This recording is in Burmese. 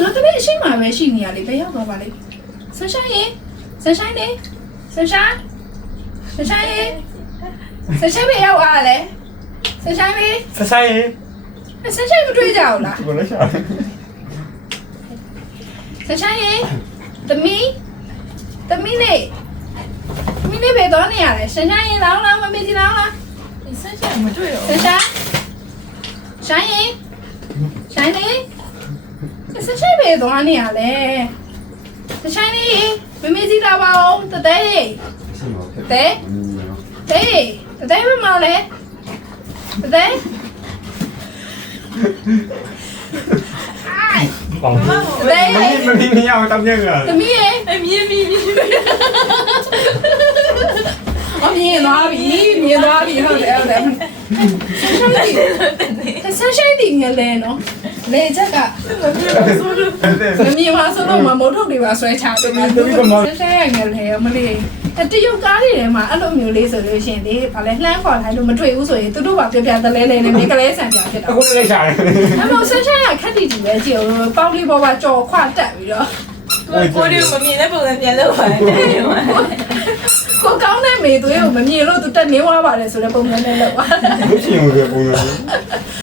ငါကလေးအရှိမပဲရှိနေရလေဘယ်ရောက်တော့ပါလဲဆန်ဆိုင်ရေဆန်ဆိုင်လေဆန်ဆိုင်ဆန်ဆိုင်ရေဆန်ဆိုင်ဘယ်ရောက်အားလဲဆန်ဆိုင်လေ ဆက်ဆိုင်ရေ ဆန်ဆိုင်မတွေ့ကြဘူးလား ဒီလိုရှာ ဆန်ဆိုင်ရေသမီးလေးဘယ်တော့နေရလဲဆန်ဆိုင်ရေလောင်းမမေးစီလောင်းလား 你生下没对哦。ဆန်ဆိုင်ဆိုင်ရေဆိုင်လေဆန်ဆိုင်ဘယ်တော့နေရလဲဆန်ဆိုင်လေးမမေးစီလာပါအောင်တတဲတဲဘယ်မှာလဲတဲ ပေါင်းမင်းအောင်တမ်းရက သမီးရေ 哎，咪，အမြင်သွားပြီဟုတ်တယ်ဆန်ဆိုင်တင်ငလဲနော်လေချက်ကမမြင်ပါဆိုတော့မမုတ်ထုတ်တွေပါဆွဲချတယ်ဆန်ဆိုင်ရငလဲမလေးတရုတ်ကားတွေထဲမှာအဲ့လိုမျိုးလေးဆိုလို့ရှင်လေဗာလဲလှမ်းခေါ်လိုက်လို့မတွေ့ဘူးဆိုရင်သူတို့ပါပြပြတလဲလဲနဲ့မိကလေးဆန်ပြဖြစ်တာ အခုလည်းရှာတယ် အမေဆန်ဆိုင်ရခက်တီတီပဲကြည့်အောင်ပေါက်လေးပေါ်မှာကြော်ခွတက်ပြီးတော့ 我就没面那不能面了完，对完。 ကိုကောင်းတဲ့မေသွေးကိုမမြင်လို့သူတက်နေသွားပါလေဆိုတဲ့ပုံစံနဲ့လောက်ပါ ဘုရှင်ကိုပုံစံ